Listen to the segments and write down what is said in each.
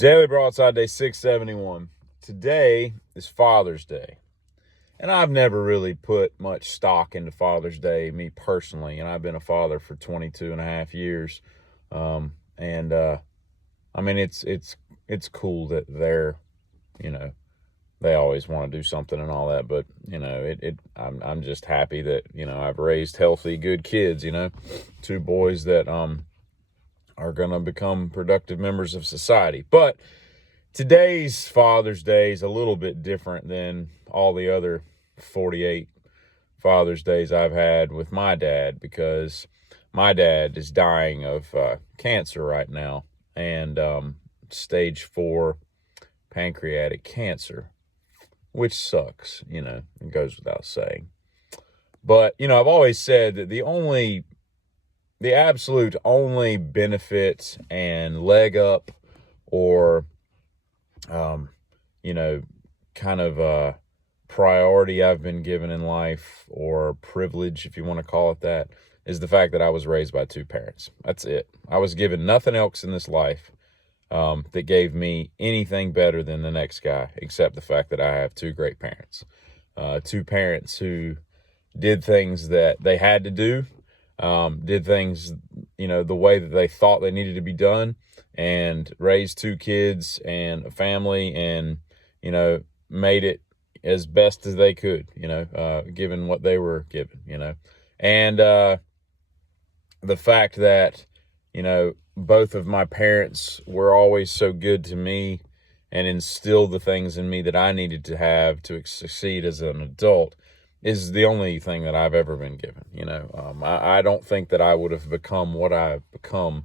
Daily Broadside, day 671. Today is Father's Day. And I've never really put much stock into Father's Day, me personally. And I've been a father for 22 and a half years. I mean, it's cool that you know, they always want to do something and all that. But, I'm just happy that, I've raised healthy, good kids, two boys that, are going to become productive members of society. But today's Father's Day is a little bit different than all the other 48 Father's Days I've had with my dad, because my dad is dying of cancer right now, and stage 4 pancreatic cancer, which sucks, it goes without saying. But, I've always said that the absolute only benefit and leg up, or kind of a priority I've been given in life, or privilege, if you want to call it that, is the fact that I was raised by two parents. That's it. I was given nothing else in this life that gave me anything better than the next guy, except the fact that I have two great parents. Two parents who did things that they had to do, did things, the way that they thought they needed to be done, and raised two kids and a family, and, made it as best as they could, given what they were given, and the fact that, both of my parents were always so good to me and instilled the things in me that I needed to have to succeed as an adult is the only thing that I've ever been given. I don't think that I would have become what I've become,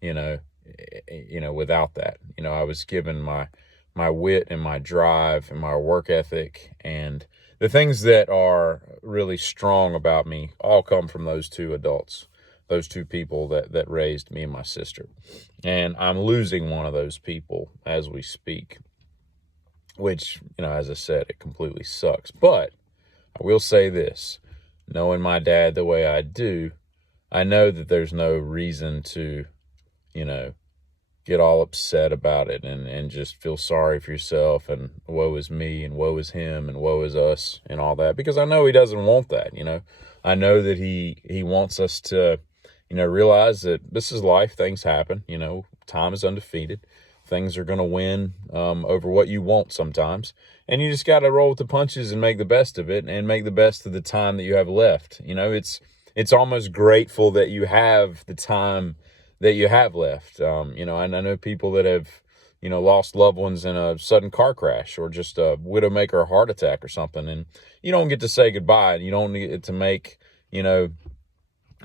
without that. I was given my wit and my drive and my work ethic, and the things that are really strong about me all come from those two adults, those two people that raised me and my sister. And I'm losing one of those people as we speak, which, as I said, it completely sucks. But I will say this, knowing my dad the way I do, I know that there's no reason to, get all upset about it and just feel sorry for yourself and woe is me and woe is him and woe is us and all that, because I know he doesn't want that. I know that he wants us to, realize that this is life. Things happen. Time is undefeated. Things are going to win over what you want sometimes. And you just got to roll with the punches and make the best of it, and make the best of the time that you have left. It's almost grateful that you have the time that you have left. And I know people that have, lost loved ones in a sudden car crash, or just a widowmaker heart attack or something. And you don't get to say goodbye. You don't get to make,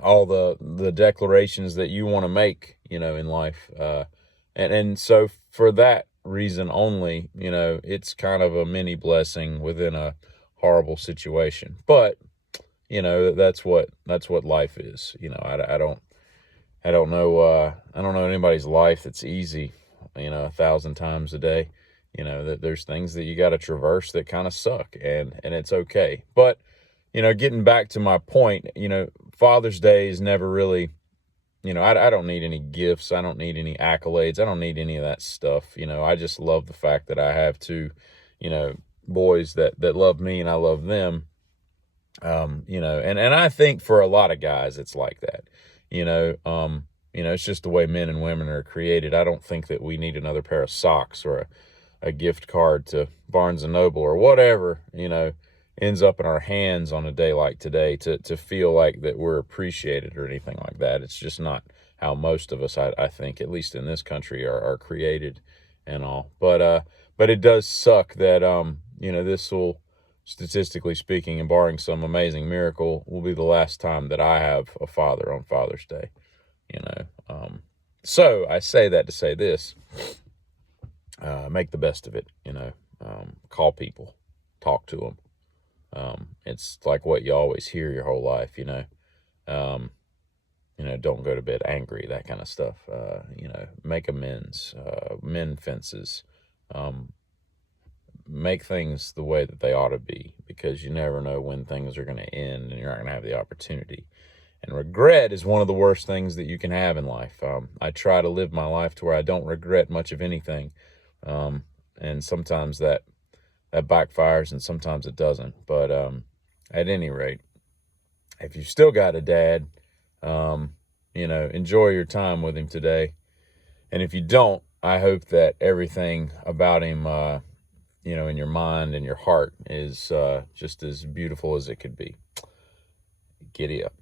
all the declarations that you want to make, in life. And so for that reason only, it's kind of a mini blessing within a horrible situation. But, that's what life is. I don't know anybody's life that's easy, 1,000 times a day. That there's things that you got to traverse that kind of suck, and it's okay. But, getting back to my point, Father's Day is never really, I don't need any gifts. I don't need any accolades. I don't need any of that stuff. I just love the fact that I have two, boys that love me and I love them. And I think for a lot of guys, it's like that. It's just the way men and women are created. I don't think that we need another pair of socks or a gift card to Barnes and Noble or whatever, ends up in our hands on a day like today to feel like that we're appreciated or anything like that. It's just not how most of us, I think, at least in this country, are created and all. But it does suck that, this will, statistically speaking, and barring some amazing miracle, will be the last time that I have a father on Father's Day. So I say that to say this, make the best of it, call people, talk to them. It's like what you always hear your whole life, don't go to bed angry, that kind of stuff. Make amends, mend fences, make things the way that they ought to be, because you never know when things are going to end and you're not going to have the opportunity. And regret is one of the worst things that you can have in life. I try to live my life to where I don't regret much of anything. And sometimes that backfires and sometimes it doesn't. But at any rate, if you've still got a dad, enjoy your time with him today. And if you don't, I hope that everything about him, in your mind and your heart is just as beautiful as it could be. Giddy up.